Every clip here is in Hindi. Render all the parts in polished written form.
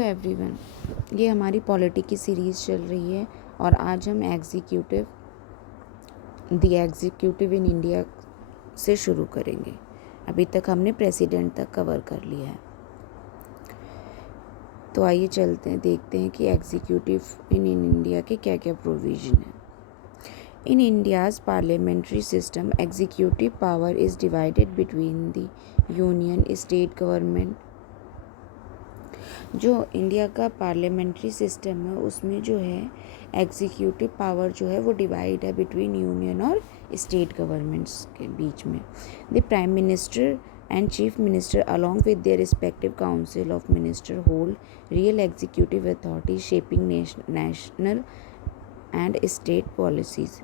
एवरीवन, ये हमारी पॉलिटी की सीरीज़ चल रही है और आज हम द एग्जीक्यूटिव इन इंडिया से शुरू करेंगे। अभी तक हमने प्रेसिडेंट तक कवर कर लिया है, तो आइए चलते हैं, देखते हैं कि एग्जीक्यूटिव इन इंडिया के क्या क्या प्रोविज़न है। इन India's parliamentary system, executive power is divided between the union state government. जो इंडिया का पार्लियामेंट्री सिस्टम है उसमें जो है एग्जीक्यूटिव पावर जो है वो डिवाइड है बिटवीन यूनियन और स्टेट गवर्नमेंट्स के बीच में। The prime minister and chief minister along with their respective council of minister hold real executive authority shaping national and state policies.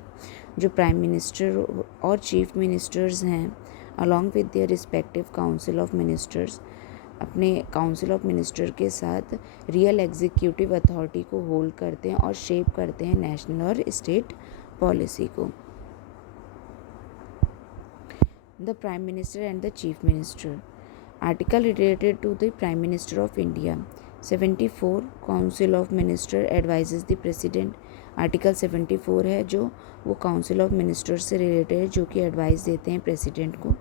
जो प्राइम मिनिस्टर और चीफ मिनिस्टर्स हैं along with their respective council of ministers अपने काउंसिल ऑफ मिनिस्टर के साथ रियल एग्जीक्यूटिव अथॉरिटी को होल्ड करते हैं और शेप करते हैं नेशनल और स्टेट पॉलिसी को। The prime minister and the chief minister article related to the prime minister of India 74 council of minister advises the president. Article 74 है जो वो काउंसिल ऑफ मिनिस्टर से रिलेटेड है, जो कि एडवाइस देते हैं प्रेसिडेंट को।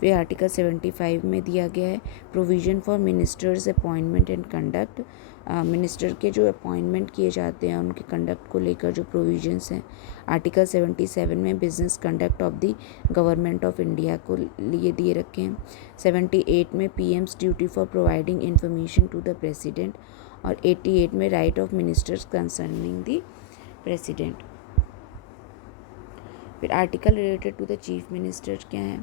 फिर आर्टिकल 75 में दिया गया है provision for ministers appointment and conduct. Minister के जो अपॉइंटमेंट किए जाते हैं उनके कंडक्ट को लेकर जो प्रोविजंस हैं। आर्टिकल 77 में business conduct of the government of India को लिए दिए रखे हैं। 78 में PM's duty for providing information to the president और 88 में right of ministers concerning the president. फिर article related to the chief minister क्या है।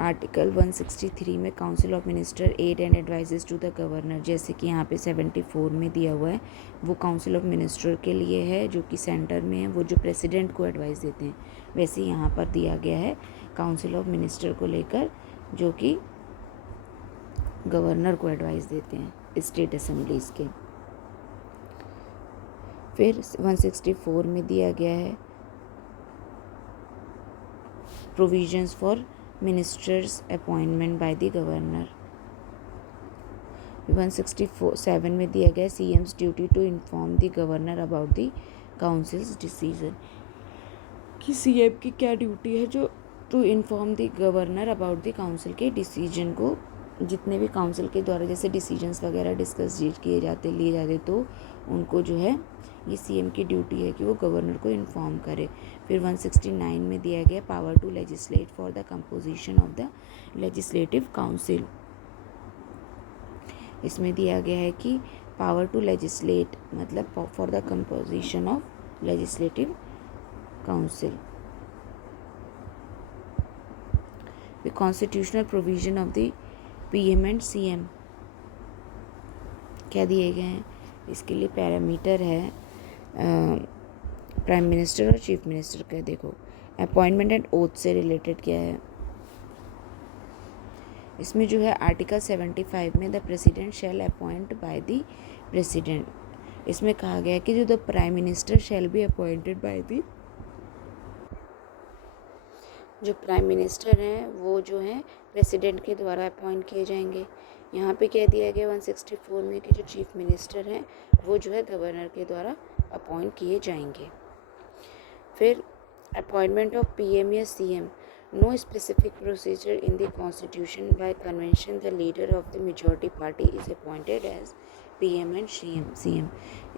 आर्टिकल 163 में council of minister aid and advises to the governor, जैसे कि यहाँ पे 74 में दिया हुआ है वो काउंसिल ऑफ मिनिस्टर के लिए है जो कि सेंटर में है, वो जो प्रेसिडेंट को एडवाइस देते हैं। वैसे यहाँ पर दिया गया है काउंसिल ऑफ मिनिस्टर को लेकर जो कि गवर्नर को एडवाइस देते हैं स्टेट असेंबलीज़ के। फिर 164 में दिया गया है provisions for ministers appointment by the governor. 167 में दिया गया CM's duty to inform the governor about the council's decision, कि सीएम की क्या ड्यूटी है जो to inform the governor about the council के डिसीजन को। जितने भी काउंसिल के द्वारा जैसे डिसीजंस वगैरह डिस्कस किए जाते लिए जाते तो उनको जो है ये सीएम की ड्यूटी है कि वो गवर्नर को इन्फॉर्म करे। फिर 169 में दिया गया power to legislate for the composition of the legislative council. इसमें दिया गया है कि पावर टू लेजिस्लेट मतलब for the composition of legislative council. The constitutional provision of the PM and CM क्या दिए गए हैं। इसके लिए पैरामीटर है प्राइम मिनिस्टर और चीफ मिनिस्टर का। देखो अपॉइंटमेंट एंड ओथ से रिलेटेड क्या है। इसमें जो है आर्टिकल 75 में the president shall appoint by the president. इसमें कहा गया है कि जो the prime minister shall be appointed by the, जो प्राइम मिनिस्टर हैं वो जो हैं प्रेसिडेंट के द्वारा अपॉइंट किए जाएंगे। यहाँ पे कह दिया गया 164 में कि जो चीफ मिनिस्टर हैं वो जो है गवर्नर के द्वारा अपॉइंट किए जाएंगे। फिर अपॉइंटमेंट ऑफ पीएम या CM, no specific procedure in the constitution by convention the leader of the majority party is appointed as PM and CM.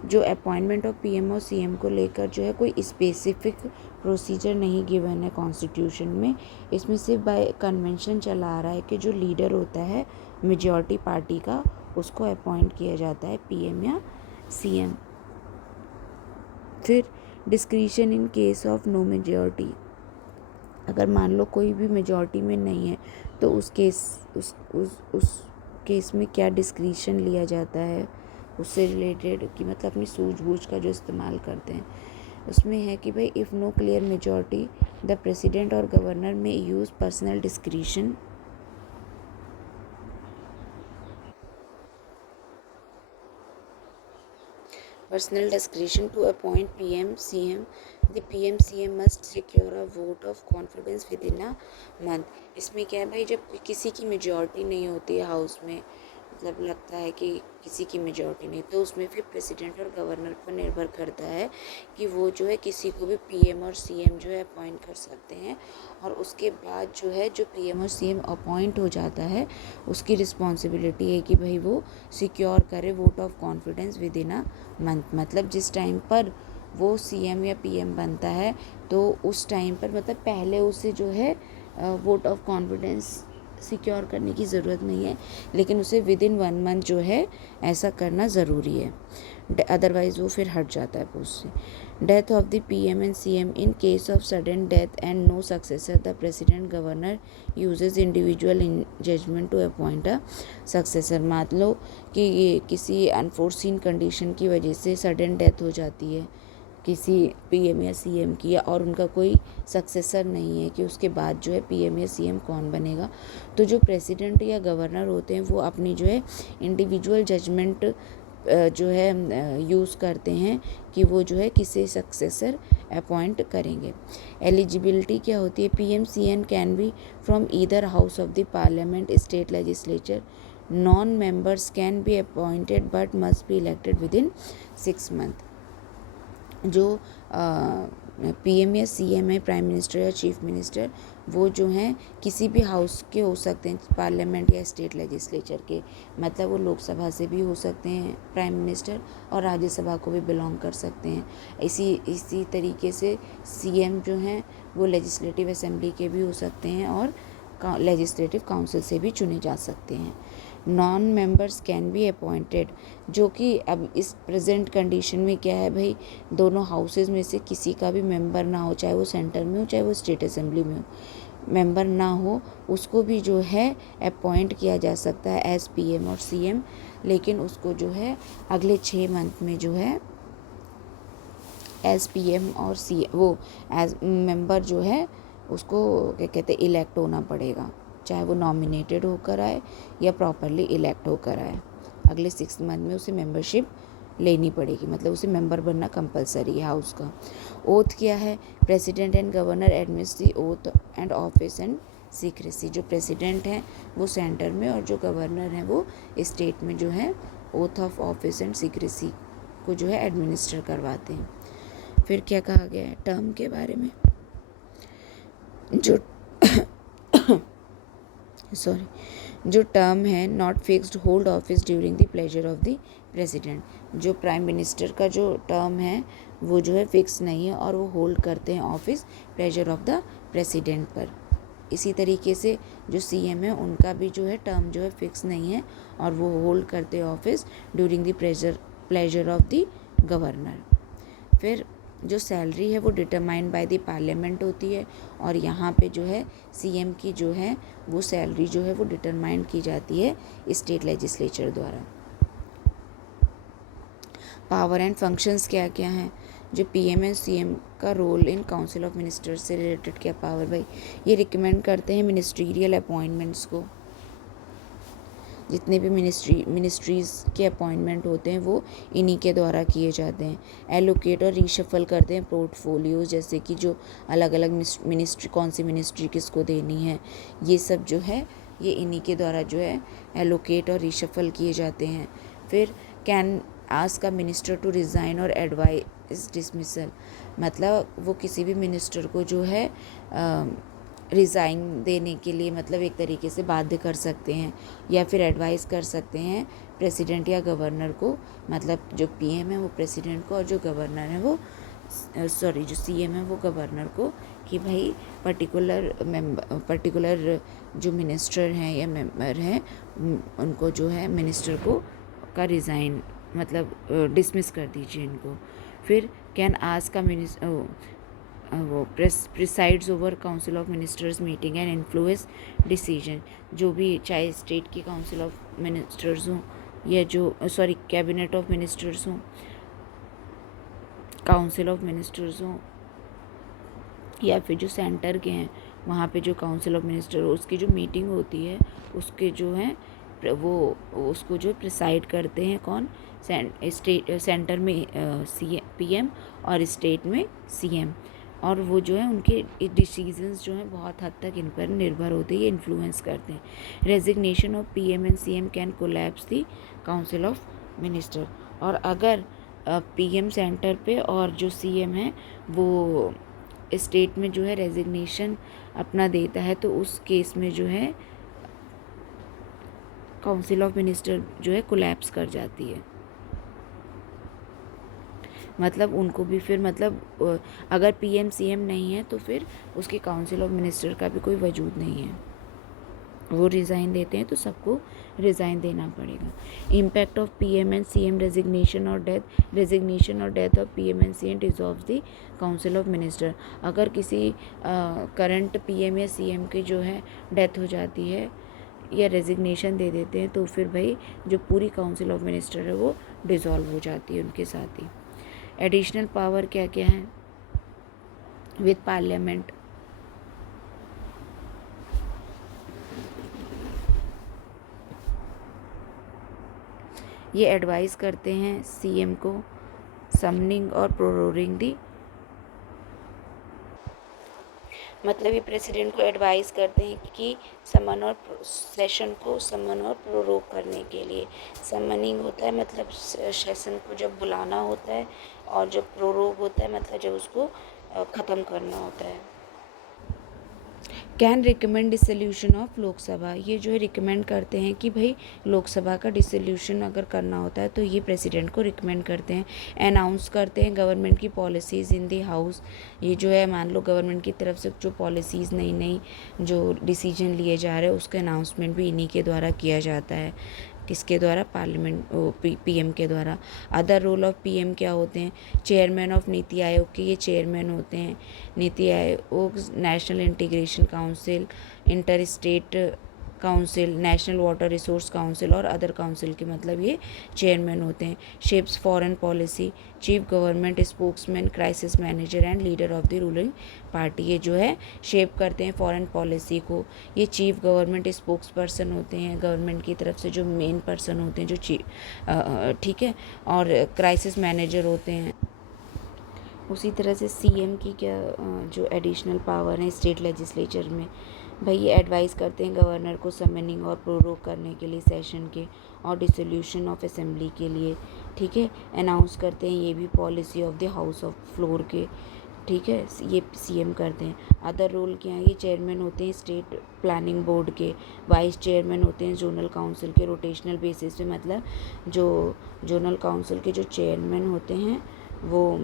जो अपॉइंटमेंट ऑफ पीएम और सीएम को लेकर जो है कोई स्पेसिफिक प्रोसीजर नहीं गिवन है कॉन्स्टिट्यूशन में। इसमें सिर्फ बाय कन्वेंशन चला आ रहा है कि जो लीडर होता है मेजॉरिटी पार्टी का उसको अपॉइंट किया जाता है पीएम या सीएम। फिर discretion in case of no majority, अगर मान लो कोई भी मेजॉरिटी में नहीं है तो उस केस में क्या डिस्क्रिशन लिया जाता है उससे रिलेटेड, कि मतलब अपनी सूझबूझ का जो इस्तेमाल करते हैं। उसमें है कि भाई if no clear majority the president और गवर्नर में use personal discretion to appoint PM CM. The PM CM must secure a vote of confidence within a month. इसमें क्या है भाई, जब किसी की मेजॉरिटी नहीं होती है हाउस में मतलब लगता है कि किसी की मेजॉरिटी नहीं, तो उसमें फिर प्रेसिडेंट और गवर्नर पर निर्भर करता है कि वो जो है किसी को भी पीएम और सीएम जो है अपॉइंट कर सकते हैं। और उसके बाद जो पीएम और सीएम अपॉइंट हो जाता है, उसकी रिस्पॉन्सिबिलिटी है कि भाई वो सिक्योर करे vote of confidence with in a month. मतलब जिस टाइम पर वो सीएम या पीएम बनता है तो उस टाइम पर मतलब पहले उसे जो है वोट ऑफ कॉन्फिडेंस सिक्योर करने की ज़रूरत नहीं है, लेकिन उसे विद इन 1 मंथ जो है ऐसा करना ज़रूरी है, अदरवाइज़ वो फिर हट जाता है पोस्ट से। Death of the PM and CM in case of sudden death and no successor, the president governor uses individual in judgment to appoint a successor. मान लो कि ये किसी अनफोर्सिन कंडीशन की वजह से सडन डेथ हो जाती है किसी पीएम या सीएम की, और उनका कोई सक्सेसर नहीं है कि उसके बाद जो है पीएम या सीएम कौन बनेगा, तो जो प्रेसिडेंट या गवर्नर होते हैं वो अपनी जो है इंडिविजुअल जजमेंट जो है यूज़ करते हैं कि वो जो है किसे सक्सेसर अपॉइंट करेंगे। एलिजिबिलिटी क्या होती है? PM CM can be from either house of the parliament, state legislature. Non members can be appointed but must be elected with in 6 month. जो पीएम या सीएम है, प्राइम मिनिस्टर या चीफ मिनिस्टर, वो जो हैं किसी भी हाउस के हो सकते हैं, पार्लियामेंट या स्टेट लेजिस्लेचर के। मतलब वो लोकसभा से भी हो सकते हैं प्राइम मिनिस्टर, और राज्यसभा को भी बिलोंग कर सकते हैं। इसी तरीके से सीएम जो हैं वो लेजिस्लेटिव असेंबली के भी हो सकते हैं और लेजिस्लेटिव काउंसिल से भी चुने जा सकते हैं। Non members can be appointed, जो कि अब इस प्रेजेंट कंडीशन में क्या है भाई, दोनों हाउसेज में से किसी का भी मेंबर ना हो, चाहे वो सेंटर में हो चाहे वो स्टेट असेंबली में हो, मेंबर ना हो, उसको भी जो है अपॉइंट किया जा सकता है एज पीएम और सीएम। लेकिन उसको जो है अगले 6 मंथ में जो है एज पीएम और सी वो एज मेंबर जो है उसको क्या कहते हैं इलेक्ट होना पड़ेगा, चाहे वो नॉमिनेटेड होकर आए या प्रॉपरली इलेक्ट होकर आए। अगले 6 मंथ में उसे मेंबरशिप लेनी पड़ेगी, मतलब उसे मेंबर बनना कंपलसरी है हाउस का। ओथ क्या है? President and governor administer the oath and office and secrecy. जो प्रेसिडेंट हैं वो सेंटर में और जो गवर्नर हैं वो स्टेट में जो है oath of office and secrecy को जो है एडमिनिस्टर करवाते हैं। फिर क्या कहा गया है टर्म के बारे में? जो जो टर्म है not fixed, hold office during the pleasure of the president. जो प्राइम मिनिस्टर का जो टर्म है वो जो है फिक्स नहीं है और वो होल्ड करते हैं office pleasure of the president पर। इसी तरीके से जो सीएम है उनका भी जो है टर्म जो है फिक्स नहीं है और वो होल्ड करते हैं office during the pleasure of the governor. फिर जो सैलरी है वो डिटरमाइंड बाय द पार्लियामेंट होती है, और यहाँ पे जो है सीएम की जो है वो सैलरी जो है वो डिटरमाइंड की जाती है स्टेट लेजिस्लेचर द्वारा। पावर एंड फंक्शंस क्या क्या हैं? जो पीएम एंड सीएम का role in council of ministers से रिलेटेड क्या पावर? भाई ये रिकमेंड करते हैं मिनिस्ट्रियल अपॉइंटमेंट्स को। जितने भी मिनिस्ट्रीज़ के अपॉइंटमेंट होते हैं वो इन्हीं के द्वारा किए जाते हैं। एलोकेट और रीशफल करते हैं पोर्टफोलियो, जैसे कि जो अलग अलग मिनिस्ट्री कौन सी मिनिस्ट्री किसको देनी है, ये सब जो है ये इन्हीं के द्वारा जो है एलोकेट और रीशफल किए जाते हैं। फिर can ask a minister to resign और एडवाइस डिसमिसल, मतलब वो किसी भी मिनिस्टर को जो है रिज़ाइन देने के लिए मतलब एक तरीके से बाध्य कर सकते हैं या फिर एडवाइस कर सकते हैं प्रेसिडेंट या गवर्नर को। मतलब जो पीएम है वो प्रेसिडेंट को और जो गवर्नर है वो जो सीएम है वो गवर्नर को, कि भाई पर्टिकुलर जो मिनिस्टर हैं या मेंबर हैं उनको जो है मिनिस्टर को का रिज़ाइन मतलब डिसमिस कर दीजिए इनको। फिर कैन आस्क का वो presides over council of ministers meeting and influence decision. जो भी चाहे स्टेट की काउंसिल ऑफ मिनिस्टर्स हों या जो कैबिनेट ऑफ मिनिस्टर्स हों, काउंसिल ऑफ मिनिस्टर्स हों या फिर जो सेंटर के हैं वहाँ पे जो काउंसिल ऑफ मिनिस्टर हो उसकी जो मीटिंग होती है उसके जो है वो उसको जो प्रिसाइड करते हैं कौन? सेंटर में पीएम और स्टेट में सीएम। और वो जो है उनके डिसीजंस जो हैं बहुत हद तक इन पर निर्भर होते हैं, ये इन्फ्लुएंस करते हैं। Resignation of PM and CM can collapse the council of minister. और अगर पीएम सेंटर पे और जो सीएम है वो स्टेट में जो है रेजिग्नेशन अपना देता है तो उस केस में जो है काउंसिल ऑफ मिनिस्टर जो है कोलैप्स कर जाती है। मतलब उनको भी फिर मतलब अगर पीएम सीएम नहीं है तो फिर उसके काउंसिल ऑफ मिनिस्टर का भी कोई वजूद नहीं है, वो रिज़ाइन देते हैं तो सबको रिज़ाइन देना पड़ेगा। Impact of PM and CM resignation और death of PM and CM dissolves the council of minister. अगर किसी करंट पीएम या सीएम की जो है डेथ हो जाती है या रेजिग्नेशन दे देते हैं तो फिर भाई जो पूरी काउंसिल ऑफ मिनिस्टर है वो डिसॉल्व हो जाती है उनके साथ ही। एडिशनल पावर क्या क्या है विद पार्लियामेंट? ये एडवाइस करते हैं सीएम को समनिंग और प्रोरोगिंग दी, मतलब ये प्रेसिडेंट को एडवाइस करते हैं कि समन और सेशन को समन और प्रोरोग करने के लिए। समनिंग होता है मतलब सेशन को जब बुलाना होता है, और जब प्रोरोग होता है मतलब जब उसको ख़त्म करना होता है। Can recommend dissolution of Lok Sabha, ये जो है रिकमेंड करते हैं कि भाई लोकसभा का डिसोल्यूशन अगर करना होता है तो ये प्रेसिडेंट को रिकमेंड करते हैं। अनाउंस करते हैं गवर्नमेंट की पॉलिसीज़ इन दी हाउस, ये जो है मान लो गवर्नमेंट की तरफ से जो पॉलिसीज़ नई नई जो डिसीजन लिए जा रहे हैं उसका अनाउंसमेंट भी इन्हीं के द्वारा किया जाता है। किसके द्वारा? पार्लियामेंट पीएम के द्वारा। अदर रोल ऑफ पीएम क्या होते हैं? चेयरमैन ऑफ नीति आयोग के ये चेयरमैन होते हैं। NITI Aayog, national integration council, inter state council, national water resource council और अदर काउंसिल के मतलब ये चेयरमैन होते हैं। Shapes foreign policy, chief government spokesman, crisis manager and leader of the ruling party, ये जो है शेप करते हैं फॉरेन पॉलिसी को। ये चीफ गवर्नमेंट स्पोक्स पर्सन होते हैं, गवर्नमेंट की तरफ से जो मेन पर्सन होते हैं जो ठीक है, और क्राइसिस मैनेजर होते हैं। उसी तरह से सीएम की क्या जो एडिशनल पावर है स्टेट लेजिस्लेचर में, भाई ये एडवाइस करते हैं गवर्नर को समनिंग और प्रोरोग करने के लिए सेशन के, और डिसोल्यूशन ऑफ असेंबली के लिए, ठीक है। अनाउंस करते हैं ये भी policy of the house of floor के, ठीक है, ये सीएम करते हैं। अदर रोल क्या है? ये चेयरमैन होते हैं स्टेट प्लानिंग बोर्ड के, वाइस चेयरमैन होते हैं जोनल काउंसिल के रोटेशनल बेसिस पे, मतलब जो जोनल काउंसिल के जो चेयरमैन होते हैं वो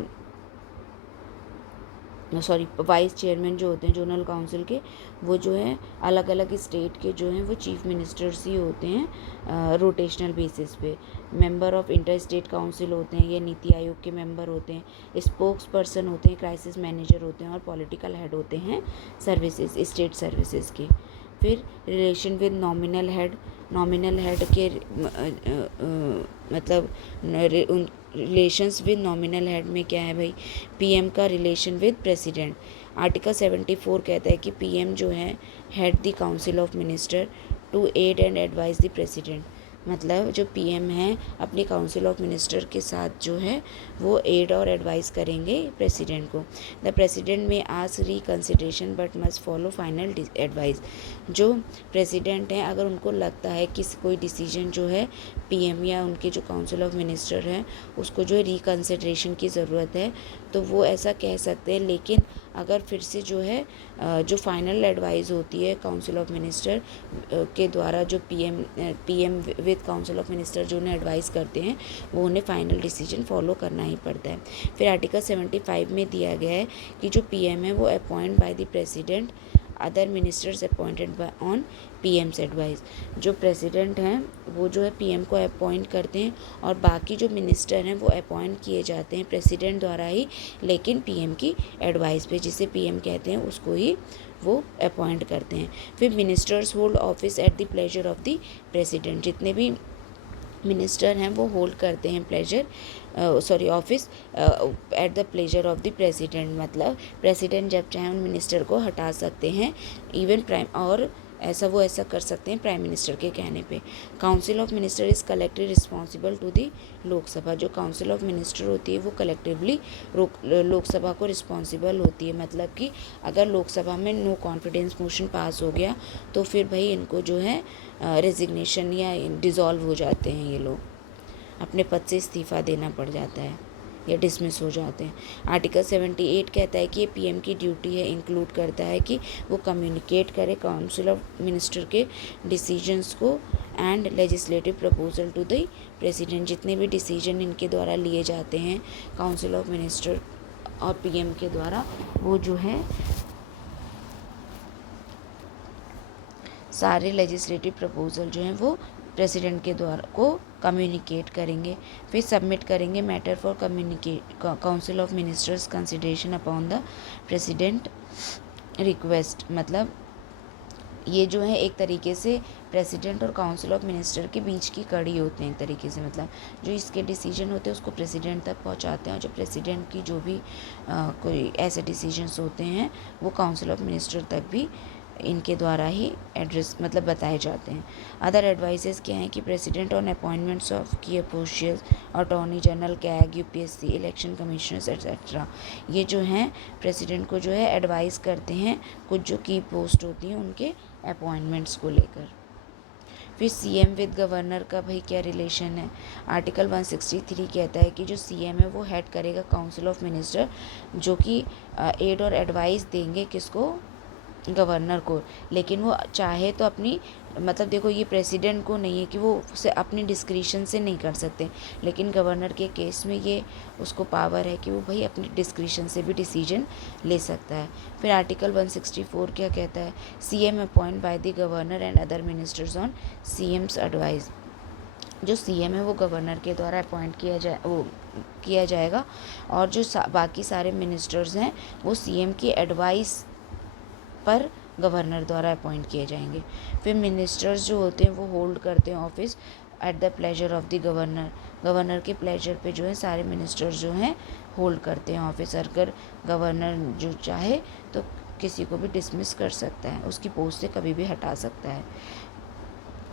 वाइस चेयरमैन जो होते हैं जोनल काउंसिल के, वो जो है अलग अलग स्टेट के जो हैं वो चीफ मिनिस्टर्स ही होते हैं रोटेशनल बेसिस पे। Member of inter state council होते हैं, ये नीति आयोग के मेंबर होते हैं। स्पोक्स पर्सन होते हैं, क्राइसिस मैनेजर होते हैं, और पॉलिटिकल हेड होते हैं सर्विसेज, स्टेट सर्विसेज के। फिर रिलेशन विद नॉमिनल हेड के मतलब रिलेशंस विद नॉमिनल हेड में क्या है भाई? पीएम का रिलेशन विद प्रेसिडेंट। आर्टिकल 74 कहता है कि पीएम जो है head the council of minister to aid and advise the president, मतलब जो पीएम है अपनी काउंसिल ऑफ मिनिस्टर के साथ जो है वो एड और एडवाइस करेंगे प्रेसिडेंट को। द प्रेसिडेंट में ask reconsideration but must follow final advice. जो प्रेसिडेंट हैं अगर उनको लगता है कि कोई डिसीजन जो है पीएम या उनके जो काउंसिल ऑफ मिनिस्टर हैं उसको जो है रिकन्सिडरेशन की ज़रूरत है तो वो ऐसा कह सकते हैं, लेकिन अगर फिर से जो है जो फाइनल एडवाइस होती है काउंसिल ऑफ मिनिस्टर के द्वारा, जो PM with council of minister जो उन्हें एडवाइस करते हैं वो उन्हें फाइनल डिसीजन फॉलो करना ही पड़ता है। फिर आर्टिकल 75 में दिया गया है कि जो पीएम है वो appoint by the president, other ministers appointed by on PM's advice. जो प्रेसिडेंट हैं वो जो है पीएम को अपॉइंट करते हैं और बाकी जो मिनिस्टर हैं वो अपॉइंट किए जाते हैं प्रेसिडेंट द्वारा ही, लेकिन पीएम की एडवाइस पे, जिसे पीएम कहते हैं उसको ही वो अपॉइंट करते हैं। फिर ministers hold office at the pleasure of the president, जितने भी मिनिस्टर हैं वो होल्ड करते हैं office at the pleasure of the president, मतलब प्रेसिडेंट जब चाहे उन मिनिस्टर को हटा सकते हैं। इवन प्राइम और ऐसा कर सकते हैं प्राइम मिनिस्टर के कहने पे। Council of minister is collectively responsible to the Lok Sabha. जो काउंसिल ऑफ मिनिस्टर होती है वो कलेक्टिवली लोकसभा को रिस्पॉन्सिबल होती है। मतलब कि अगर लोकसभा में नो कॉन्फिडेंस मोशन पास हो गया तो फिर भाई इनको जो है रेजिग्नेशन या डिज़ोल्व हो जाते हैं, ये लोग अपने पद से इस्तीफ़ा देना पड़ जाता है या डिसमिस हो जाते हैं। आर्टिकल 78 कहता है कि ये पीएम की ड्यूटी है, इंक्लूड करता है कि वो कम्युनिकेट करे काउंसिल ऑफ मिनिस्टर के डिसीजंस को and legislative proposal to the president. जितने भी डिसीजन इनके द्वारा लिए जाते हैं काउंसिल ऑफ मिनिस्टर और पीएम के द्वारा, वो जो है सारे लेजिस्लेटिव प्रपोजल जो हैं वो प्रेसिडेंट के द्वारा को कम्युनिकेट करेंगे, फिर सबमिट करेंगे matter for council of ministers consideration upon the president request. मतलब ये जो है एक तरीके से प्रेसिडेंट और काउंसिल ऑफ मिनिस्टर के बीच की कड़ी होते हैं एक तरीके से। मतलब जो इसके डिसीजन होते हैं उसको प्रेसिडेंट तक पहुंचाते हैं और जो प्रेसिडेंट की जो भी कोई ऐसे डिसीजंस होते हैं वो काउंसिल ऑफ मिनिस्टर तक भी इनके द्वारा ही एड्रेस मतलब बताए जाते हैं। अदर एडवाइसेस क्या हैं कि प्रेसिडेंट ऑन अपॉइंटमेंट्स ऑफ की officials, attorney general, CAG, UPSC, election commissioners etcetera, ये जो हैं प्रेसिडेंट को जो है एडवाइस करते हैं कुछ जो की पोस्ट होती हैं उनके अपॉइंटमेंट्स को लेकर। फिर सीएम विद गवर्नर का भाई क्या रिलेशन है। आर्टिकल 163 कहता है कि जो सीएम है वो हेड करेगा काउंसिल ऑफ मिनिस्टर, जो कि एड और एडवाइस देंगे किसको, गवर्नर को। लेकिन वो चाहे तो अपनी मतलब देखो ये प्रेसिडेंट को नहीं है कि वो उसे अपनी डिस्क्रिशन से नहीं कर सकते, लेकिन गवर्नर के केस में ये उसको पावर है कि वो भाई अपनी डिस्क्रिशन से भी डिसीजन ले सकता है। फिर आर्टिकल 164 क्या कहता है, CM appoint by the governor and other ministers on CM's advice. जो सीएम है वो गवर्नर के द्वारा अपॉइंट किया जाएगा और जो बाकी सारे मिनिस्टर्स हैं वो सीएम की एडवाइस पर गवर्नर द्वारा अपॉइंट किए जाएंगे। फिर मिनिस्टर्स जो होते हैं वो होल्ड करते हैं office at the pleasure of the governor. Governor के प्लेजर पे जो है सारे मिनिस्टर्स जो हैं होल्ड करते हैं ऑफिस। अगर गवर्नर जो चाहे तो किसी को भी डिसमिस कर सकता है, उसकी पोस्ट से कभी भी हटा सकता है,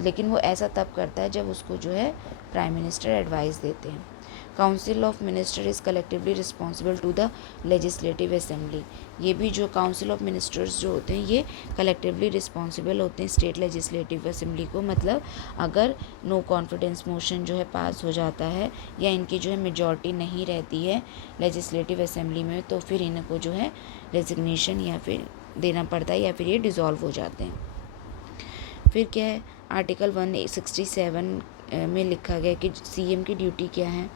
लेकिन वो ऐसा तब करता है जब उसको जो है प्राइम मिनिस्टर एडवाइस देते हैं। Council of minister is collectively responsible to the legislative assembly. ये भी जो काउंसिल ऑफ मिनिस्टर्स जो होते हैं ये कलेक्टिवली रिस्पॉन्सिबल होते हैं स्टेट लेजिस्लेटिव असेंबली को। मतलब अगर नो कॉन्फिडेंस मोशन जो है पास हो जाता है या इनकी जो है मेजॉरिटी नहीं रहती है लेजिस्लेटिव असेंबली में, तो फिर इनको जो है रेजिग्नेशन या फिर देना पड़ता है या फिर ये डिज़ोल्व हो जाते हैं। फिर क्या है, आर्टिकल 167 में लिखा गया कि सीएम की ड्यूटी क्या है,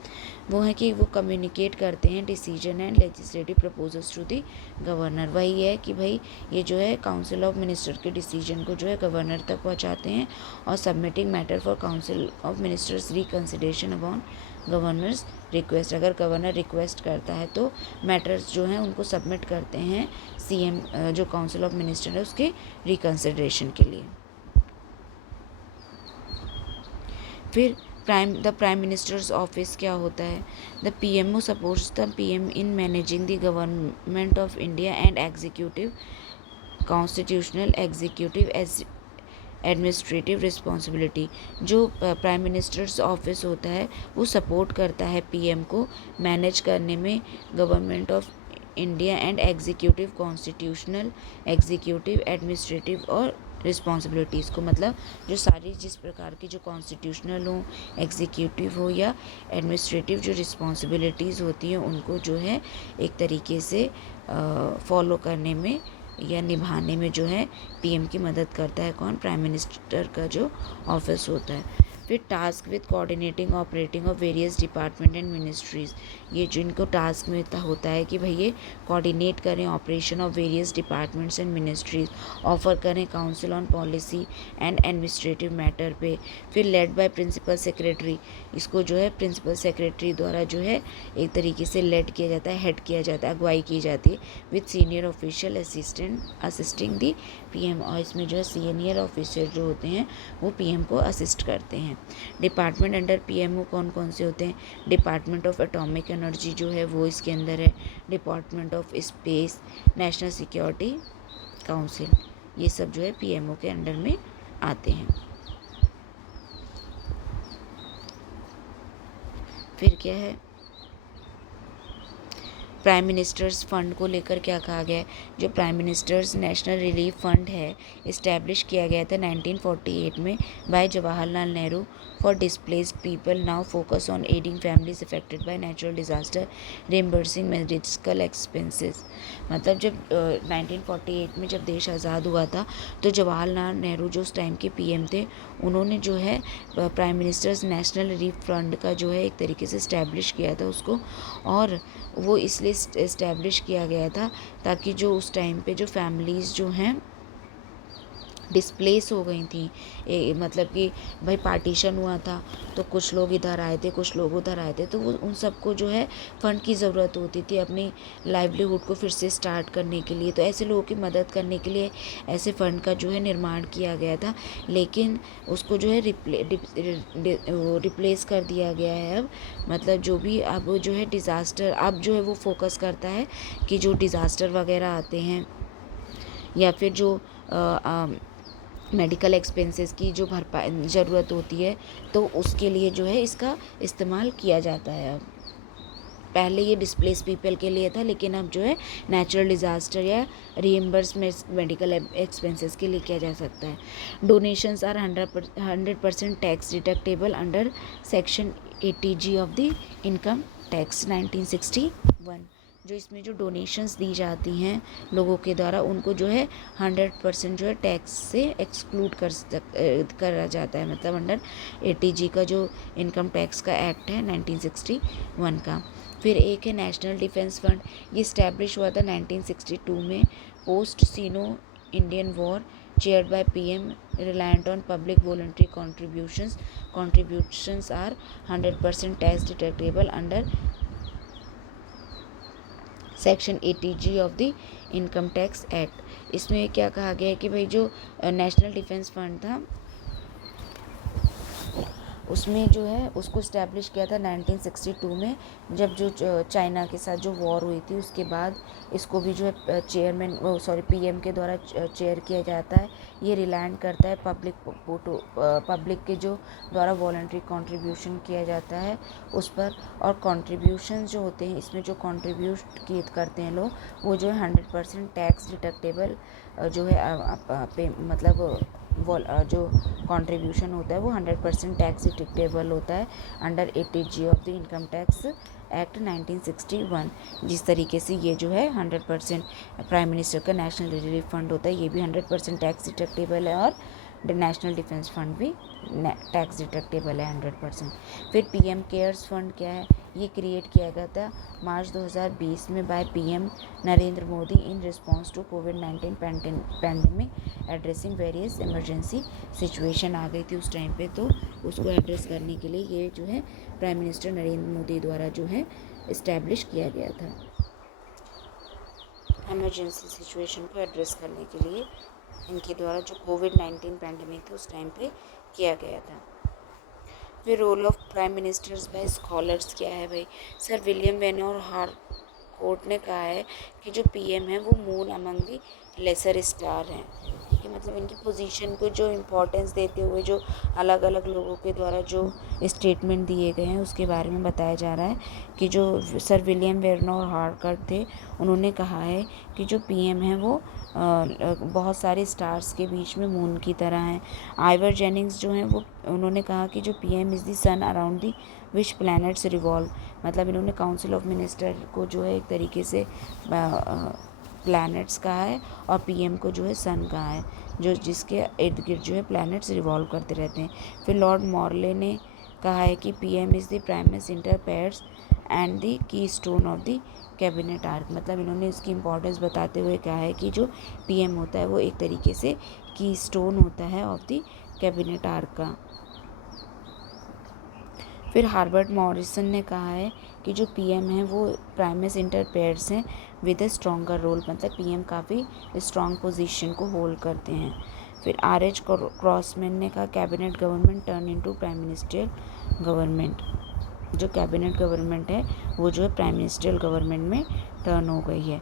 वो है कि वो कम्युनिकेट करते हैं decision and legislative proposals to the governor. वही है कि भाई ये जो है काउंसिल ऑफ मिनिस्टर के डिसीजन को जो है गवर्नर तक पहुंचाते हैं और submitting matter for council of ministers reconsideration upon governor's request. अगर गवर्नर रिक्वेस्ट करता है तो मैटर्स जो हैं उनको सबमिट करते हैं सीएम जो काउंसिल ऑफ मिनिस्टर है उसके रिकन्सिडरेशन के लिए। फिर द प्राइम मिनिस्टर्स ऑफिस क्या होता है। The PMO supports the PM in managing the government of India and executive constitutional executive administrative responsibility. जो प्राइम मिनिस्टर्स ऑफिस होता है वो सपोर्ट करता है पीएम को मैनेज करने में government of India and executive constitutional executive administrative और रिस्पॉन्सिबिलिटीज़ को। मतलब जो सारी जिस प्रकार की जो कॉन्स्टिट्यूशनल हो, एग्जीक्यूटिव हो या एडमिनिस्ट्रेटिव जो रिस्पॉन्सिबिलिटीज़ होती हैं उनको जो है एक तरीके से फॉलो करने में या निभाने में जो है पीएम की मदद करता है कौन, प्राइम मिनिस्टर का जो ऑफिस होता है। फिर task with coordinating operating of various department and ministries. ये जो इनको टास्क में होता है कि भाई ये कोऑर्डिनेट करें operation of various departments and ministries, offer करें council on policy and administrative matter पे। फिर लेड बाय प्रिंसिपल सेक्रेटरी, इसको जो है प्रिंसिपल सेक्रेटरी द्वारा जो है एक तरीके से लेड किया जाता है, हेड किया जाता है, अगुवाई की जाती है with senior official assisting the PM. और इसमें जो है सीनियर ऑफिसर जो होते हैं वो पीएम को असिस्ट करते हैं। डिपार्टमेंट अंडर पीएमओ कौन कौन से होते हैं, डिपार्टमेंट ऑफ एटॉमिक एनर्जी जो है वो इसके अंदर है, department of space, national security council, ये सब जो है पीएमओ के अंडर में आते हैं। फिर क्या है, प्राइम मिनिस्टर्स फंड को लेकर क्या कहा गया है। जो prime ministers national relief fund है, इस्टेब्लिश किया गया था 1948 में by Jawaharlal Nehru for displaced people, now focus on aiding families affected by natural disaster, reimbursing medical expenses. मतलब जब 1948 में जब देश आज़ाद हुआ था तो जवाहरलाल नेहरू जो उस टाइम के पीएम थे, उन्होंने जो है prime ministers national relief fund का जो है एक तरीके से इस्टेब्लिश किया था उसको, और वो इसलिए इस्टेब्लिश किया गया था ताकि जो उस टाइम पे जो फैमिलीज़ जो हैं डिस्प्लेस हो गई थी, मतलब कि भाई पार्टीशन हुआ था तो कुछ लोग इधर आए थे, कुछ लोग उधर आए थे, तो वो उन सबको जो है फ़ंड की ज़रूरत होती थी अपनी लाइवलीहुड को फिर से स्टार्ट करने के लिए। तो ऐसे लोगों की मदद करने के लिए ऐसे फ़ंड का जो है निर्माण किया गया था, लेकिन उसको जो है रिप्लेस कर दिया गया है अब। मतलब जो भी अब जो है डिज़ास्टर, अब जो है वो फोकस करता है कि जो डिज़ास्टर वगैरह आते हैं या फिर जो मेडिकल एक्सपेंसेस की जो भरपाई ज़रूरत होती है, तो उसके लिए जो है इसका इस्तेमाल किया जाता है अब। पहले ये डिस्प्लेस पीपल के लिए था, लेकिन अब जो है नेचुरल डिज़ास्टर या रीइम्बर्स मेडिकल एक्सपेंसेस के लिए किया जा सकता है। Donations are 100% tax deductible under section 80G of the income tax 1961। जो इसमें जो डोनेशंस दी जाती हैं लोगों के द्वारा, उनको जो है 100% जो है टैक्स से एक्सक्लूड करा जाता है, मतलब अंडर 80G का जो इनकम टैक्स का एक्ट है 1961 का। फिर एक है नेशनल डिफेंस फंड, ये इस्टेब्लिश हुआ था 1962 में post Sino Indian war, chaired by PM, reliant on public voluntary contributions. Contributions are 100% tax deductible under section 80G of the income tax act. इसमें क्या कहा गया है कि भाई जो नेशनल डिफेंस फंड था, उसमें जो है उसको इस्टेब्लिश किया था 1962 में, जब जो चाइना के साथ जो वॉर हुई थी उसके बाद इसको भी जो है पीएम के द्वारा चेयर किया जाता है। ये रिलायंट करता है पब्लिक के जो द्वारा वॉलंटरी कंट्रीब्यूशन किया जाता है उस पर, और कंट्रीब्यूशन जो होते हैं इसमें जो कंट्रीब्यूट करते हैं लोग, वो जो है 100% टैक्स डिडक्टेबल जो है मतलब जो कंट्रीब्यूशन होता है वो 100% टैक्स डिडक्टेबल होता है under 80G of the income tax act 1961। जिस तरीके से ये जो है 100% प्राइम मिनिस्टर का नेशनल रिलीफ फंड होता है, ये भी 100% टैक्स डिडक्टेबल है, और नेशनल डिफेंस फंड भी टैक्स डिडक्टेबल है 100%। फिर पीएम केयर्स फंड क्या है, ये क्रिएट किया गया था मार्च 2020 में by PM Narendra Modi in response to कोविड-19 pandemic addressing various emergency situation आ गई थी उस टाइम पे, तो उसको एड्रेस करने के लिए ये जो है प्राइम मिनिस्टर नरेंद्र मोदी द्वारा जो है इस्टेब्लिश किया गया था। इमरजेंसी सिचुएशन को एड्रेस करने के लिए इनके द्वारा जो कोविड-19 पैंडेमिक था उस टाइम पे किया गया था। फिर role of prime ministers by scholars क्या है भाई, सर विलियम वेनोर हारकोर्ट ने कहा है कि जो पीएम है वो moon among the lesser star हैं। ठीक है, मतलब इनकी पोजीशन को जो इम्पोर्टेंस देते हुए जो अलग अलग लोगों के द्वारा जो स्टेटमेंट दिए गए हैं उसके बारे में बताया जा रहा है कि जो सर विलियम वेनोर हारकोर्ट थे, उन्होंने कहा है कि जो पीएम है वो बहुत सारे स्टार्स के बीच में मून की तरह हैं। आइवर जेनिंग्स जो हैं वो उन्होंने कहा कि जो PM is the sun around the which planets revolve, मतलब इन्होंने काउंसिल ऑफ मिनिस्टर को जो है एक तरीके से प्लैनेट्स कहा है, और पीएम को जो है सन कहा है, जो जिसके इर्द गिर्द जो है प्लैनेट्स रिवॉल्व करते रहते हैं। फिर लॉर्ड मॉर्ले ने कहा है कि PM is the prime centre pairs and the key stone of the cabinet arc, मतलब इन्होंने इसकी इम्पोर्टेंस बताते हुए कहा है कि जो पीएम होता है वो एक तरीके से की स्टोन होता है ऑफ द कैबिनेट आर्क का। फिर हार्बर्ट मॉरिसन ने कहा है कि जो पीएम है वो प्राइम सेंटर पेयर्स हैं विद अ स्ट्रॉन्गर रोल, मतलब पीएम काफ़ी स्ट्रॉन्ग पोजीशन को होल्ड करते हैं। फिर R.H. क्रॉसमैन ने कहा cabinet government turn into prime ministerial government, जो कैबिनेट गवर्नमेंट है वो जो है प्राइम मिनिस्ट्रियल गवर्नमेंट में टर्न हो गई है।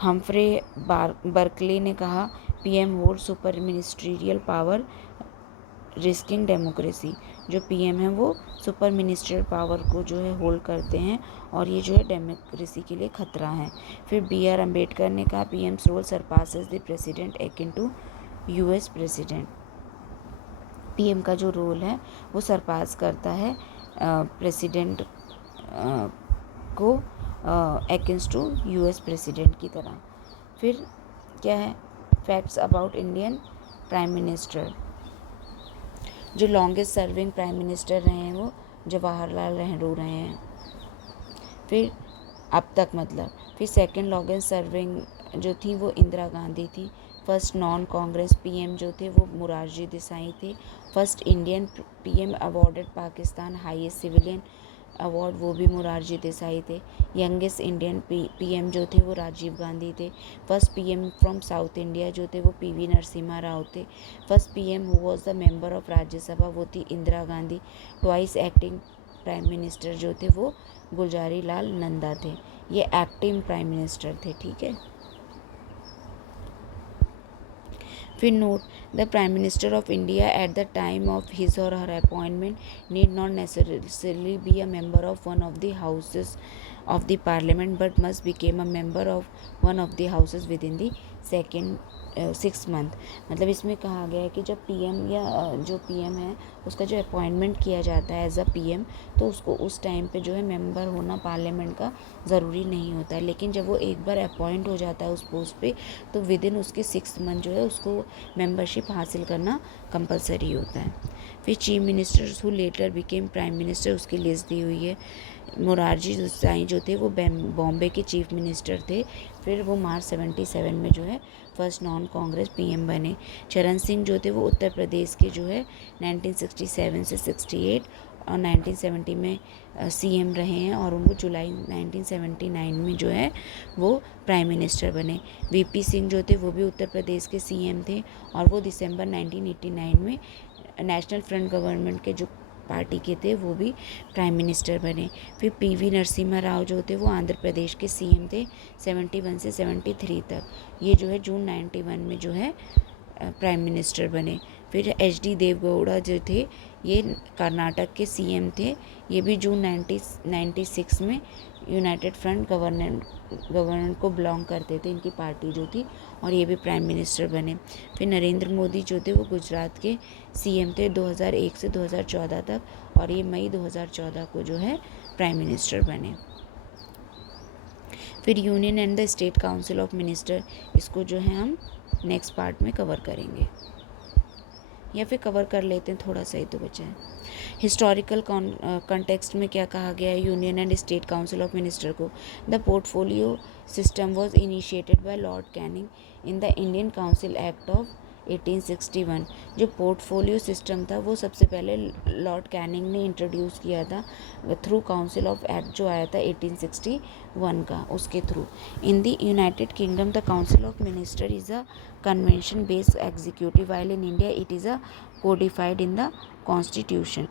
हम्फ्रे बर्कले ने कहा PM hold super ministerial power risking democracy. जो PM है वो सुपर मिनिस्ट्रियल पावर को जो है होल्ड करते हैं और ये जो है डेमोक्रेसी के लिए खतरा है। फिर BR अम्बेडकर ने कहा PM's role surpasses the president akin to US president. PM का जो रोल है वो सरपास करता है प्रेसिडेंट को एकिन्स टू US प्रेसिडेंट की तरह। फिर क्या है, facts about Indian prime minister. जो लॉन्गेस्ट सर्विंग प्राइम मिनिस्टर रहे हैं वो जवाहरलाल नेहरू रहे हैं। फिर अब तक फिर सेकंड लॉन्गेस्ट सर्विंग जो थी वो इंदिरा गांधी थी। फर्स्ट नॉन कांग्रेस PM जो थे वो मोरारजी देसाई थे। First Indian PM awarded Pakistan highest civilian award वो भी मोरारजी देसाई थे। यंगेस्ट इंडियन PM जो थे वो राजीव गांधी थे। First PM from south India जो थे वो PV नरसिम्हा राव थे। First PM who was the member of Rajya Sabha वो थी Indira Gandhi. Twice acting prime minister जो थे वो गुलजारी लाल नंदा थे। ये एक्टिंग प्राइम मिनिस्टर थे, ठीक है। फिर note, the prime minister of India at the time of his और her appointment need not necessarily be a member of one of the houses of the parliament but must become a member of one of the houses within the second 6 month. मतलब इसमें कहा गया है कि जब PM या जो PM है उसका जो अपॉइंटमेंट किया जाता है एज अ PM, तो उसको उस टाइम पे जो है मेंबर होना पार्लियामेंट का ज़रूरी नहीं होता है। लेकिन जब वो एक बार अपॉइंट हो जाता है उस पोस्ट पे तो विद इन उसके 6 मंथ जो है उसको मेंबरशिप हासिल करना कंपलसरी होता है। फिर chief ministers who letter became prime minister उसकी लिस्ट दी हुई है। मोरारजी देसाई जो थे वो बॉम्बे के चीफ मिनिस्टर थे। फिर वो मार्च 77 में जो है फर्स्ट नॉन कांग्रेस PM बने। चरण सिंह जो थे वो उत्तर प्रदेश के जो है 1967 से 68 और 1970 में CM रहे हैं और उनको जुलाई 1979 में जो है वो प्राइम मिनिस्टर बने। VP सिंह जो थे वो भी उत्तर प्रदेश के CM थे और वो दिसंबर 1989 में नेशनल फ्रंट गवर्नमेंट के जो पार्टी के थे वो भी प्राइम मिनिस्टर बने। फिर PV नरसिम्हा राव जो थे वो आंध्र प्रदेश के CM थे 71 से 73 तक। ये जो है जून 91 में जो है प्राइम मिनिस्टर बने। फिर HD देवगौड़ा जो थे ये कर्नाटक के CM थे, ये भी जून 1996 में यूनाइटेड फ्रंट गवर्नमेंट को बिलोंग करते थे, इनकी पार्टी जो थी, और ये भी प्राइम मिनिस्टर बने। फिर नरेंद्र मोदी जो थे वो गुजरात के CM थे 2001 से 2014 तक और ये मई 2014 को जो है प्राइम मिनिस्टर बने। फिर union and the state council of minister, इसको जो है हम नेक्स्ट पार्ट में कवर करेंगे या फिर कवर कर लेते हैं, थोड़ा सा ही तो बचा है। हिस्टोरिकल कॉन्टेक्स्ट में क्या कहा गया है union and state council of minister को। The portfolio system was initiated by Lord Canning in the Indian council act of 1861। जो पोर्टफोलियो सिस्टम था वो सबसे पहले लॉर्ड कैनिंग ने इंट्रोड्यूस किया था थ्रू काउंसिल ऑफ एक्ट जो आया था 1861 का, उसके through. In the United kingdom the council of minister is a convention based executive while in India it is a codified in the constitution.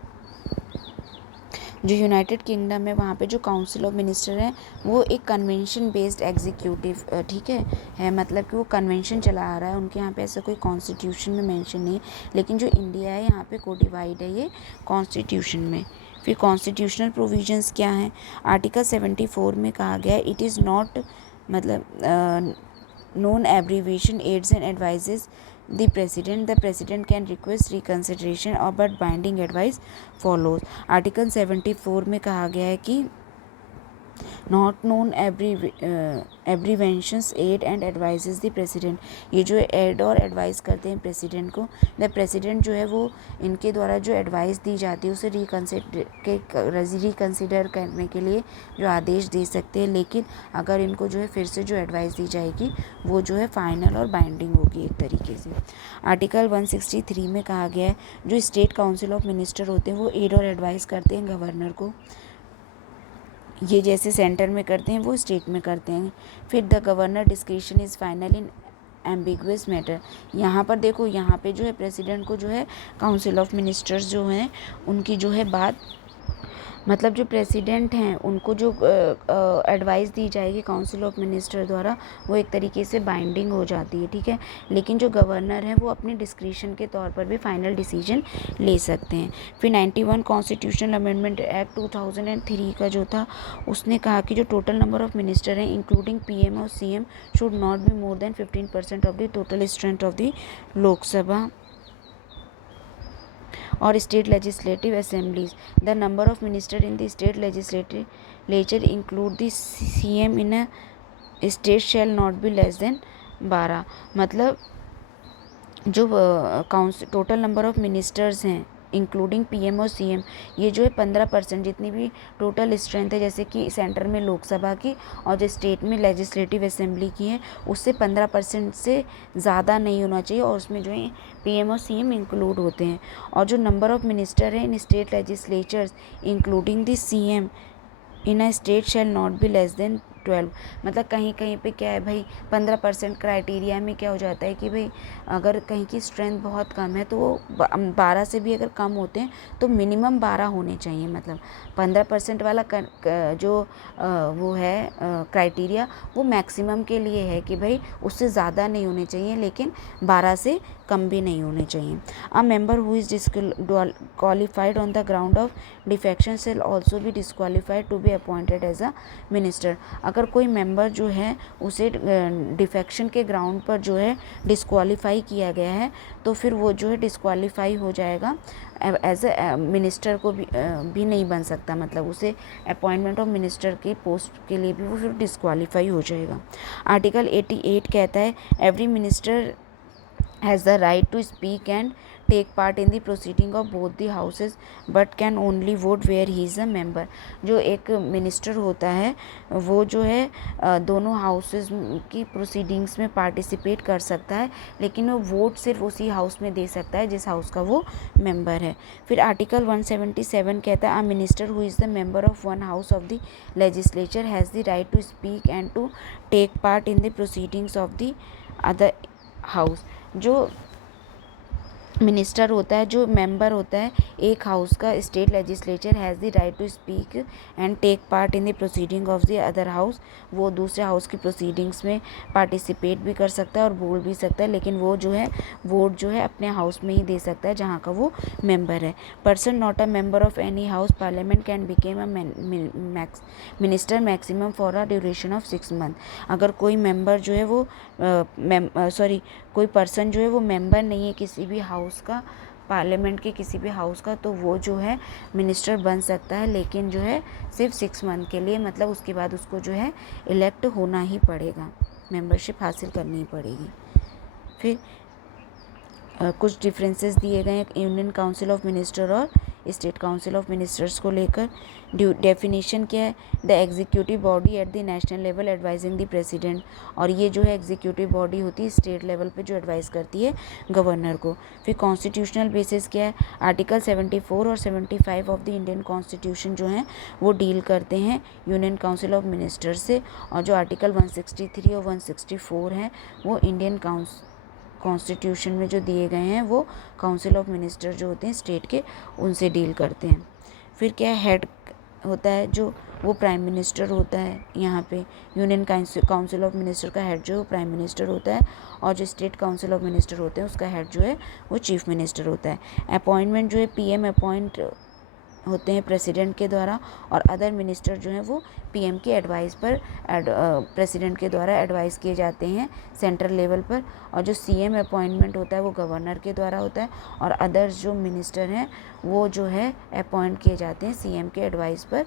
जो यूनाइटेड किंगडम है वहाँ पे जो काउंसिल ऑफ मिनिस्टर है वो एक कन्वेंशन बेस्ड एग्जीक्यूटिव ठीक है, मतलब कि वो कन्वेंशन चला आ रहा है, उनके यहाँ पे ऐसा कोई कॉन्स्टिट्यूशन में मेंशन नहीं है। लेकिन जो इंडिया है यहाँ पे कोडिफाइड है ये कॉन्स्टिट्यूशन में। फिर कॉन्स्टिट्यूशनल प्रोविजंस क्या हैं, आर्टिकल 74 में कहा गया है it is not known abbreviation aids and advises the president can request reconsideration or but binding advice follows। Article 74 में कहा गया है कि not known abbreviations aid and advises the president, ये जो एड और एडवाइस करते हैं प्रेसिडेंट को। द प्रेसिडेंट जो है वो इनके द्वारा जो एडवाइस दी जाती है उसे रिकन्सिडर करने के लिए जो आदेश दे सकते हैं, लेकिन अगर इनको जो है फिर से जो एडवाइस दी जाएगी वो जो है फाइनल और बाइंडिंग होगी एक तरीके से। आर्टिकल 163 में कहा गया है जो स्टेट काउंसिल ऑफ मिनिस्टर होते हैं वो एड और एडवाइस करते हैं गवर्नर को, ये जैसे सेंटर में करते हैं वो स्टेट में करते हैं। फिर the governor discretion is final in ambiguous matter, यहाँ पर देखो यहाँ पे जो है प्रेसिडेंट को जो है काउंसिल ऑफ मिनिस्टर्स जो हैं उनकी जो है बात मतलब जो प्रेसिडेंट हैं उनको जो एडवाइस दी जाएगी काउंसिल ऑफ मिनिस्टर द्वारा वो एक तरीके से बाइंडिंग हो जाती है, ठीक है। लेकिन जो गवर्नर हैं वो अपने डिस्क्रिशन के तौर पर भी फाइनल डिसीजन ले सकते हैं। फिर 91 कॉन्स्टिट्यूशनल अमेंडमेंट एक्ट 2003 का जो था उसने कहा कि जो टोटल नंबर ऑफ मिनिस्टर हैं इंक्लूडिंग पीएम और CM should not be more than 15% of the total strength of the Lok Sabha or state legislative assemblies. The number of ministers in the state legislature include the CM in a state shall not be less than 12। मतलब जो टोटल नंबर ऑफ मिनिस्टर्स हैं इंक्लूडिंग पीएम और सीएम, ये जो है 15% जितनी भी टोटल स्ट्रेंथ है, जैसे कि सेंटर में लोकसभा की और जो स्टेट में लेजिस्लेटिव असेंबली की है, उससे 15% से ज़्यादा नहीं होना चाहिए और उसमें जो है पीएम और सीएम इंक्लूड होते हैं। और जो नंबर ऑफ मिनिस्टर हैं इन state legislatures including the CM in a state shall not be less than 12। मतलब कहीं कहीं पे क्या है भाई 15% क्राइटेरिया में क्या हो जाता है कि भाई अगर कहीं की स्ट्रेंथ बहुत कम है तो वो 12 से भी अगर कम होते हैं तो मिनिमम 12 होने चाहिए। मतलब 15% वाला जो वो है क्राइटेरिया वो मैक्सिमम के लिए है कि भाई उससे ज़्यादा नहीं होने चाहिए लेकिन 12 से कम भी नहीं होने चाहिए। A member who is disqualified on the ground of defection shall also be disqualified to be appointed as a minister. अगर कोई मेंबर जो है उसे डिफेक्शन के ग्राउंड पर जो है डिस्क्वालीफाई किया गया है तो फिर वो जो है डिस्क्वालीफाई हो जाएगा, एज ए मिनिस्टर को भी नहीं बन सकता। मतलब उसे अपॉइंटमेंट ऑफ मिनिस्टर के पोस्ट के लिए भी वो फिर डिस्क्वालीफाई हो जाएगा। आर्टिकल 88 कहता है every minister has the right to speak and take part in the proceeding of both the houses but can only vote where he is a member। जो एक मिनिस्टर होता है वो जो है दोनों हाउसेस की प्रोसीडिंग्स में पार्टिसिपेट कर सकता है लेकिन वो वोट सिर्फ उसी हाउस में दे सकता है जिस हाउस का वो मेंबर है। फिर आर्टिकल 177 कहता है a minister who is the member of one house of the legislature has the right to speak and to take part in the proceedings of the other house. जो मिनिस्टर होता है, जो मेंबर होता है एक हाउस का, state legislature has the right to speak and take part in the proceeding of the other house. वो दूसरे हाउस की प्रोसीडिंग्स में पार्टिसिपेट भी कर सकता है और बोल भी सकता है लेकिन वो जो है वोट जो है अपने हाउस में ही दे सकता है जहाँ का वो मेंबर है। Person not a member of any house parliament can became a minister maximum for a duration of 6 month. अगर कोई मेंबर जो है वो कोई पर्सन जो है वो मेंबर नहीं है किसी भी हाउस का, पार्लियामेंट के किसी भी हाउस का, तो वो जो है मिनिस्टर बन सकता है लेकिन जो है सिर्फ 6 मंथ के लिए। मतलब उसके बाद उसको जो है इलेक्ट होना ही पड़ेगा, मेंबरशिप हासिल करनी पड़ेगी। फिर कुछ डिफरेंसेस दिए गए हैं यूनियन काउंसिल ऑफ मिनिस्टर और स्टेट काउंसिल ऑफ मिनिस्टर्स को लेकर। डेफिनेशन क्या है, the executive body at the national level advising the president. और ये जो है एग्जीक्यूटिव बॉडी होती है स्टेट लेवल पे जो एडवाइस करती है गवर्नर को। फिर कॉन्स्टिट्यूशनल बेसिस क्या है, आर्टिकल 74 और 75 ऑफ द इंडियन कॉन्स्टिट्यूशन जो हैं वो डील करते हैं यूनियन काउंसिल ऑफ मिनिस्टर से, और जो आर्टिकल 163 और 164 हैं वो इंडियन कॉन्स्टिट्यूशन में जो दिए गए हैं वो काउंसिल ऑफ मिनिस्टर जो होते हैं स्टेट के उनसे डील करते हैं। फिर क्या हेड होता है जो वो प्राइम मिनिस्टर होता है। यहाँ पे यूनियन काउंसिल ऑफ मिनिस्टर का हेड जो है प्राइम मिनिस्टर होता है और जो स्टेट काउंसिल ऑफ मिनिस्टर होते हैं उसका हेड जो है वो चीफ मिनिस्टर होता है। अपॉइंटमेंट जो है पीएम अपॉइंट होते हैं प्रेसिडेंट के द्वारा और अदर मिनिस्टर जो हैं वो पीएम की एडवाइस पर प्रेसिडेंट के द्वारा एडवाइस किए जाते हैं सेंट्रल लेवल पर। और जो सीएम अपॉइंटमेंट होता है वो गवर्नर के द्वारा होता है और अदर्स जो मिनिस्टर हैं वो जो है अपॉइंट किए जाते हैं सीएम के एडवाइस पर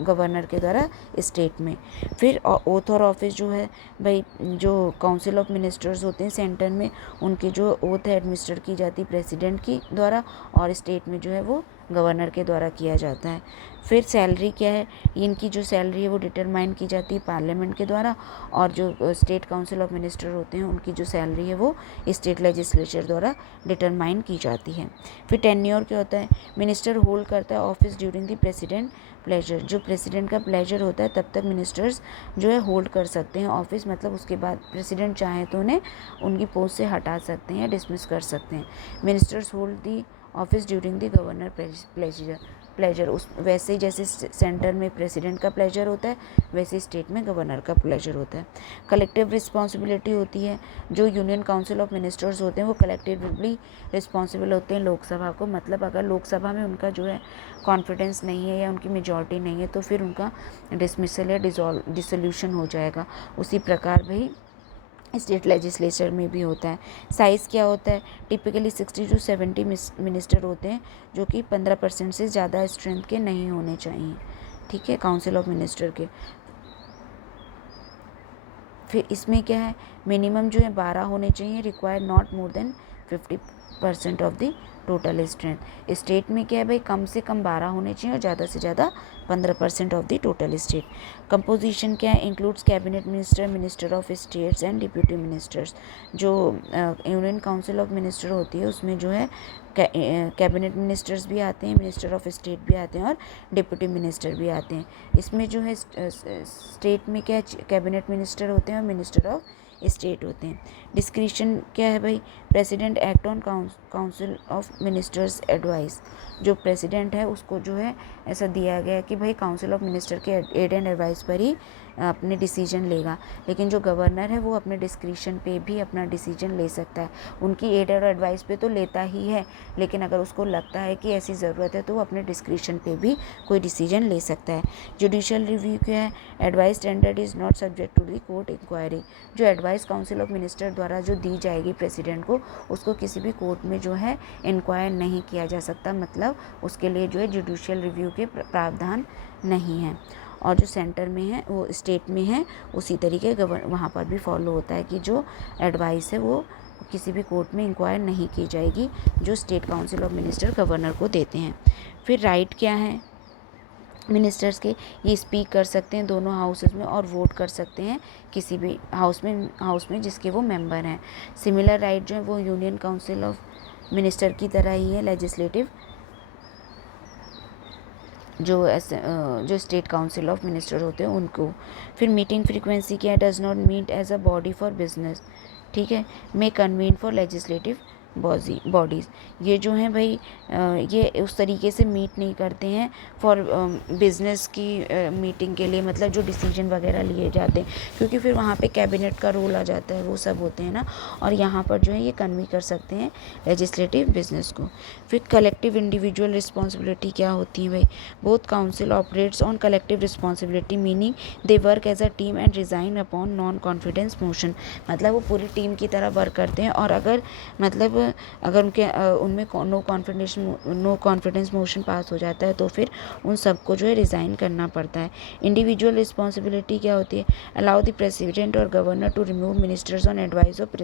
गवर्नर के द्वारा स्टेट में। फिर ओथ और ऑफिस जो है भाई जो काउंसिल ऑफ मिनिस्टर्स होते हैं सेंटर में उनकी जो ओथ है एडमिनिस्टर की जाती है प्रेसिडेंट की द्वारा और स्टेट में जो है वो गवर्नर के द्वारा किया जाता है। फिर सैलरी क्या है, इनकी जो सैलरी है वो डिटरमाइन की जाती है पार्लियामेंट के द्वारा और जो स्टेट काउंसिल ऑफ मिनिस्टर होते हैं उनकी जो सैलरी है वो स्टेट लेजिस्लेचर द्वारा डिटरमाइन की जाती है। फिर टेन्योर क्या होता है, मिनिस्टर होल्ड करता है office during the president pleasure. जो प्रेसिडेंट का प्लेजर होता है तब तक मिनिस्टर्स जो है होल्ड कर सकते हैं ऑफिस, मतलब उसके बाद प्रेसिडेंट चाहे तो उन्हें उनकी पोस्ट से हटा सकते हैं या डिसमिस कर सकते हैं। Ministers hold the office during the governor pleasure. Pleasure उस वैसे ही जैसे सेंटर में प्रेसिडेंट का प्लेजर होता है वैसे स्टेट में गवर्नर का प्लेजर होता है। कलेक्टिव रिस्पॉन्सिबिलिटी होती है, जो यूनियन काउंसिल ऑफ मिनिस्टर्स होते हैं वो कलेक्टिवली रिस्पॉन्सिबल होते हैं लोकसभा को। मतलब अगर लोकसभा में उनका जो है कॉन्फिडेंस नहीं है या उनकी मेजॉरिटी नहीं है तो फिर उनका डिसमिसल या डिसोल्यूशन हो जाएगा। उसी प्रकार भाई स्टेट लेजिस्लेचर में भी होता है। साइज़ क्या होता है, टिपिकली 60 to 70 मिनिस्टर होते हैं, जो कि 15% से ज़्यादा स्ट्रेंथ के नहीं होने चाहिए, ठीक है, काउंसिल ऑफ मिनिस्टर के। फिर इसमें क्या है, मिनिमम जो है 12 होने चाहिए, require not more than 50% of the total strength. State में क्या है भाई, कम से कम 12 होने चाहिए और ज़्यादा से ज़्यादा 15% of the total state. Composition क्या है, includes cabinet minister, minister of states and deputy ministers. जो यूनियन काउंसिल ऑफ मिनिस्टर होती है उसमें जो है कैबिनेट मिनिस्टर्स भी आते हैं, मिनिस्टर ऑफ स्टेट भी आते हैं और डिप्यूटी मिनिस्टर भी आते हैं। इसमें जो है स्टेट में क्या कैबिनेट मिनिस्टर होते हैं और मिनिस्टर ऑफ स्टेट होते हैं। डिस्क्रिशन क्या है भाई, president act on council of ministers advice. जो प्रेसिडेंट है उसको जो है ऐसा दिया गया है कि भाई काउंसिल ऑफ मिनिस्टर के एड एंड एडवाइस पर ही अपने डिसीजन लेगा, लेकिन जो गवर्नर है वो अपने डिस्क्रिशन पे भी अपना डिसीजन ले सकता है। उनकी एड और एडवाइस पे तो लेता ही है, लेकिन अगर उसको लगता है कि ऐसी ज़रूरत है तो वो अपने डिस्क्रिशन पे भी कोई डिसीजन ले सकता है। जुडिशियल रिव्यू क्या है, advice standard is not subject to the court inquiry. जो एडवाइस काउंसिल ऑफ मिनिस्टर द्वारा जो दी जाएगी प्रेसिडेंट को, उसको किसी भी कोर्ट में जो है इंक्वायर नहीं किया जा सकता, मतलब उसके लिए जो है जुडिशियल रिव्यू के प्रावधान नहीं है। और जो सेंटर में है वो स्टेट में है उसी तरीके वहाँ पर भी फॉलो होता है कि जो एडवाइस है वो किसी भी कोर्ट में इंक्वायर नहीं की जाएगी, जो state council of minister governor को देते हैं। फिर राइट क्या है मिनिस्टर्स के, ये स्पीक कर सकते हैं दोनों हाउसेस में और वोट कर सकते हैं किसी भी हाउस में जिसके वो मेंबर हैं। सिमिलर राइट जो है वो यूनियन काउंसिल ऑफ मिनिस्टर की तरह ही है, लेजिस्लेटिव जो स्टेट काउंसिल ऑफ मिनिस्टर होते हैं उनको। फिर मीटिंग फ्रीक्वेंसी क्या है, does not meet as a body for business, ठीक है, may convene for legislative bodies. ये जो हैं भाई ये उस तरीके से मीट नहीं करते हैं फॉर बिज़नेस की मीटिंग के लिए, मतलब जो डिसीजन वगैरह लिए जाते हैं, क्योंकि फिर वहाँ पे कैबिनेट का रोल आ जाता है, वो सब होते हैं ना, और यहाँ पर जो है ये कन्वी कर सकते हैं लेजिस्लेटिव बिजनेस को। फिर कलेक्टिव इंडिविजुअल रिस्पॉन्सिबिलिटी क्या होती है भाई, both council operates on collective responsibility meaning they work as a team and resign upon non confidence motion. मतलब वो पूरी टीम की तरह वर्क करते हैं, और अगर मतलब अगर उनमें नो कॉन्फिडेंस मोशन पास हो जाता है तो फिर उन सबको जो है रिज़ाइन करना पड़ता है। इंडिविजुअल रिस्पॉन्सिबिलिटी क्या होती है, अलाउ द प्रेसिडेंट और governor to remove ministers on advice of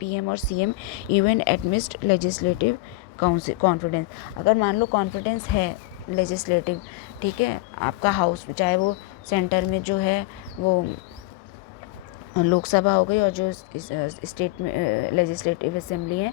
PM और CM even amidst legislative confidence. अगर मान लो कॉन्फिडेंस है लेजिस्लेटिव, ठीक है, आपका हाउस चाहे वो सेंटर में जो है वो लोकसभा हो गई और जो स्टेट में लेजिस्लेटिव असेंबली है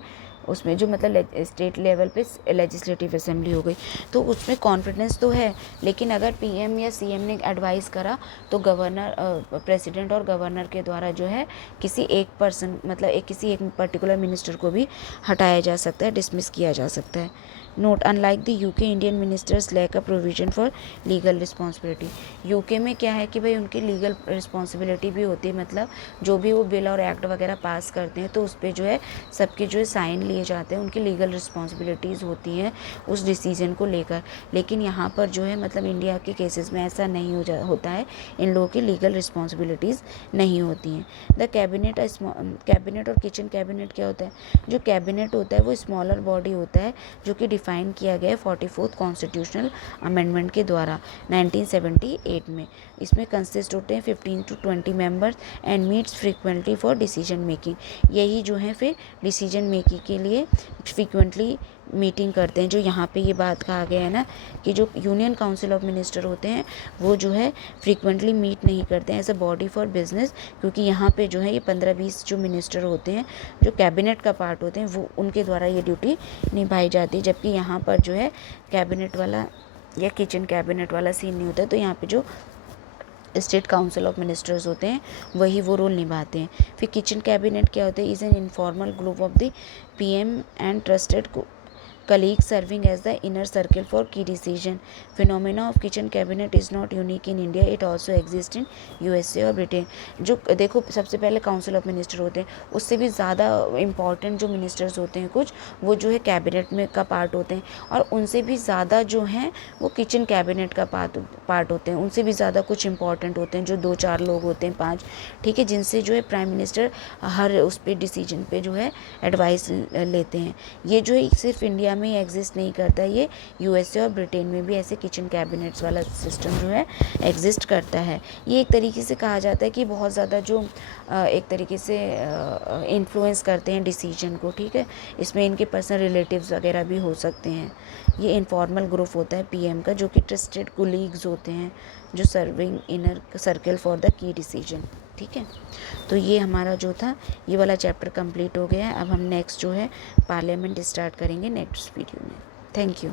उसमें जो मतलब स्टेट लेवल पे लेजिस्लेटिव असेंबली हो गई, तो उसमें कॉन्फिडेंस तो है, लेकिन अगर पीएम या सीएम ने एडवाइस करा तो गवर्नर प्रेसिडेंट और गवर्नर के द्वारा जो है किसी एक पर्सन मतलब किसी एक पर्टिकुलर मिनिस्टर को भी हटाया जा सकता है, डिसमिस किया जा सकता है। Note, unlike the UK Indian ministers lack a provision for legal responsibility. UK में क्या है कि भाई उनकी लीगल रिस्पॉन्सिबिलिटी भी होती है, मतलब जो भी वो बिल और एक्ट वगैरह पास करते हैं तो उस पर जो है सबके जो है साइन लिए जाते हैं, उनकी लीगल रिस्पॉन्सिबिलिटीज़ होती हैं उस डिसीजन को लेकर। लेकिन यहाँ पर जो है मतलब इंडिया के केसेस में ऐसा नहीं होता है, इन लोगों की लीगल रिस्पॉन्सिबिलिटीज़ नहीं होती हैं। द कैबिनेट और किचन कैबिनेट क्या होता है, जो कैबिनेट होता है वो स्मॉलर बॉडी होता है जो कि डिफाइन किया गया है 44th कॉन्स्टिट्यूशनल अमेंडमेंट के द्वारा 1978 में। इसमें कंसिस्ट होते हैं 15 to 20 members and meets frequently for decision making. यही जो है फिर डिसीजन मेकिंग के लिए फ्रीक्वेंटली मीटिंग करते हैं। जो यहाँ पे ये बात कहा गया है ना कि जो यूनियन काउंसिल ऑफ मिनिस्टर होते हैं वो जो है फ्रीक्वेंटली मीट नहीं करते हैं as a body for business, क्योंकि यहाँ पे जो है ये 15-20 जो मिनिस्टर होते हैं जो कैबिनेट का पार्ट होते हैं वो उनके द्वारा ये ड्यूटी निभाई जाती है, जबकि यहाँ पर जो है कैबिनेट वाला या किचन कैबिनेट वाला सीन नहीं होता है। तो यहाँ पे जो स्टेट काउंसिल ऑफ मिनिस्टर्स होते हैं वही वो रोल निभाते हैं। फिर किचन कैबिनेट क्या होता है, is an informal group of the PM and trusted colleagues serving as the inner circle for key decision. Phenomena of kitchen cabinet is not unique in India, it also exists in USA और ब्रिटेन. जो देखो सबसे पहले काउंसिल ऑफ मिनिस्टर होते हैं, उससे भी ज़्यादा इम्पॉर्टेंट जो मिनिस्टर्स होते हैं कुछ, वो जो है कैबिनेट में का पार्ट होते हैं, और उनसे भी ज़्यादा जो हैं वो किचन कैबिनेट का पार्ट होते हैं. उनसे भी ज़्यादा कुछ इंपॉर्टेंट होते हैं, जो 2-4 लोग होते हैं, 5, ठीक है, जिनसे जो है प्राइम मिनिस्टर हर उस पे डिसीजन पे जो है एडवाइस लेते हैं. ये जो है सिर्फ इंडिया में ही एग्जिस्ट नहीं करता, ये यूएसए और ब्रिटेन में भी ऐसे किचन कैबिनेट्स वाला सिस्टम जो है एग्जिस्ट करता है. ये एक तरीके से कहा जाता है कि बहुत ज़्यादा जो एक तरीके से इन्फ्लुएंस करते हैं डिसीजन को, ठीक है. इसमें इनके पर्सनल रिलेटिव्स वगैरह भी हो सकते हैं. ये इनफॉर्मल ग्रुप होता है पीएम का, जो कि ट्रस्टेड कोलीग्स होते हैं, जो serving inner circle for the key decision, ठीक है. तो ये हमारा जो था ये वाला चैप्टर कंप्लीट हो गया है. अब हम नेक्स्ट जो है पार्लियामेंट स्टार्ट करेंगे नेक्स्ट वीडियो में. Thank you.